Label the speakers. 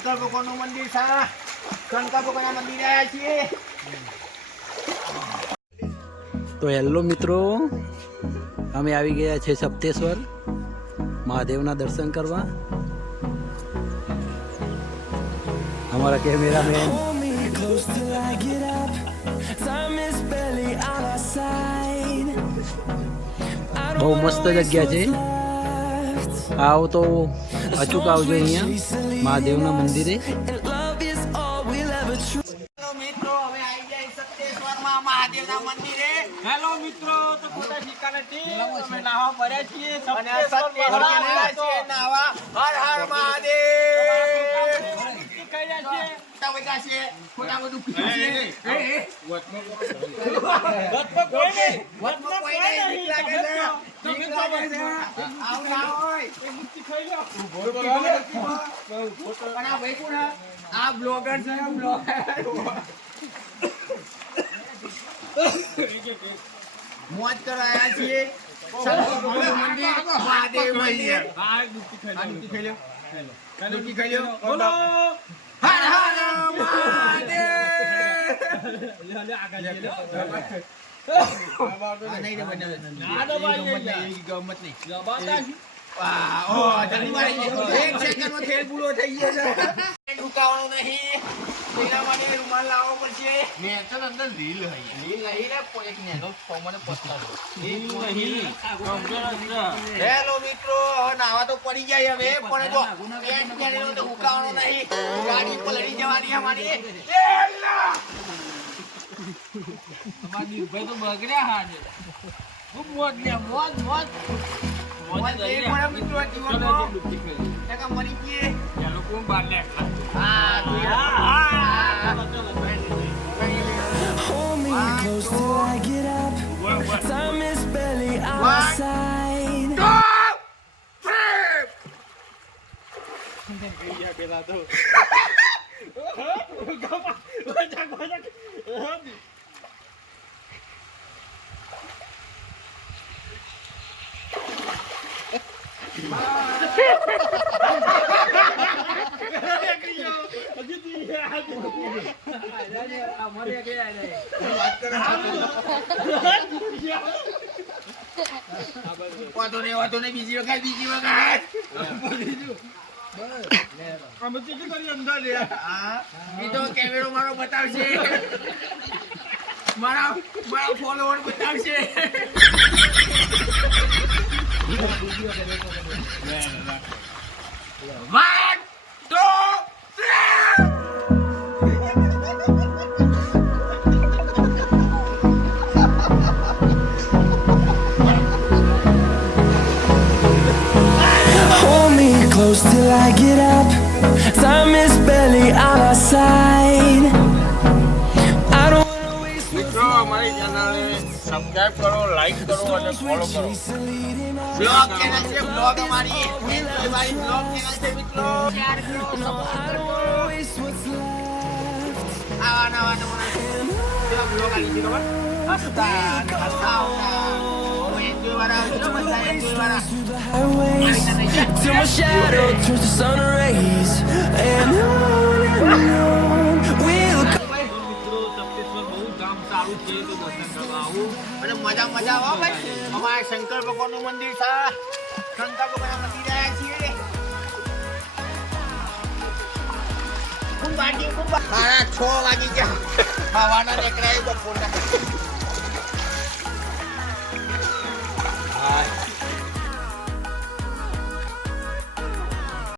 Speaker 1: શંકર ભગવાનનું મંદિર છે શંકર ભગવાનના મંદિરે આવ્યા છીએ
Speaker 2: તો હેલો મિત્રો, અમે આવી ગયા છે સપ્તેશ્વર મહાદેવના દર્શન કરવા અમારા cameraman
Speaker 3: man me close till I get up. Time is barely on our side. I
Speaker 2: બહુ મસ્ત જગ્યા છે. આવો તો અચૂક આવજો અહીંયા મહાદેવના મંદિરે.
Speaker 1: મિત્રો હવે આવી જાય સત્યેશ્વરમાં મહાદેવના મંદિરે.
Speaker 4: હેલો મિત્રો તો ખોટા ઠીકાને થી અમે નાવા પડ્યા છીએ.
Speaker 1: અને આવ્યા હર હર મહાદેવ. ખોટા બધા છે ખોટા બધું પીએ છે એ, એ.
Speaker 4: વચમાં કોઈ નહીં
Speaker 1: વચમાં કોઈ નહીં, બીક લાગે છે. બીક લાગે છે. આવું ના હોય. અને આ ભાઈ કોણ આ બ્લોગર છે બ્લોગર મોજ કરવા આવ્યા છીએ મંદિર મહાદેવ મંદિર
Speaker 4: આ દુઃખી ખાઈ
Speaker 1: આ દૂધી ખાઈ લો દૂધી ખાઈ લો
Speaker 4: બોલો
Speaker 1: હર હર મહાદેવ.
Speaker 4: ના.
Speaker 1: એક. લીલ. હેલો મિત્રો હવે નાવા તો પડી જાય હવે પણ જો પેન્ટ પહેરેલો તો હુકાવાનો નહીં ગાડી પલળી જવાની અમારી એલા!
Speaker 4: અમારા દીપભાઈ તો બગડ્યા હાજે ખૂબ મોજ લે મોજ મોજ મોજ.
Speaker 1: પણ મિત્રો. ટકા મરી ગયે
Speaker 4: બાર લે
Speaker 1: હા. વાંધો નહીં વાંધો નહીં બીજી વખત બીજી વખત. કેમેરો મારો બતાવશે. મારા મારા ફોલોવર બતાવશે.
Speaker 3: Close till I get up. Time is barely on our side. I don't wanna waste
Speaker 4: મિત્રો અમારી ચેનલને સબસ્ક્રાઇબ કરો લાઈક કરો અને ફોલો કરો.
Speaker 1: બ્લોગ ચેનલ છે બ્લોગ અમારી. અમારી બ્લોગ ચેનલ છે મિત્રો. શેર કરો
Speaker 3: what's left.
Speaker 1: આવા નવા નવા બ્લોગ આવી ખબર? હસતા હસતા આવતા enjoy વાળા બધા enjoy વાળા.
Speaker 3: Till my shadow turns to sun rays, and on and on we'll
Speaker 1: અને મજા મજા આવો ભાઈ. અમારે શંકર ભગવાનનું મંદિર છે. શંકર ભગવાન મંદિર ખૂબ ખૂબ. સાડા છ વાગી ગયા. ખાવાના નીકળ્યા બપોરના.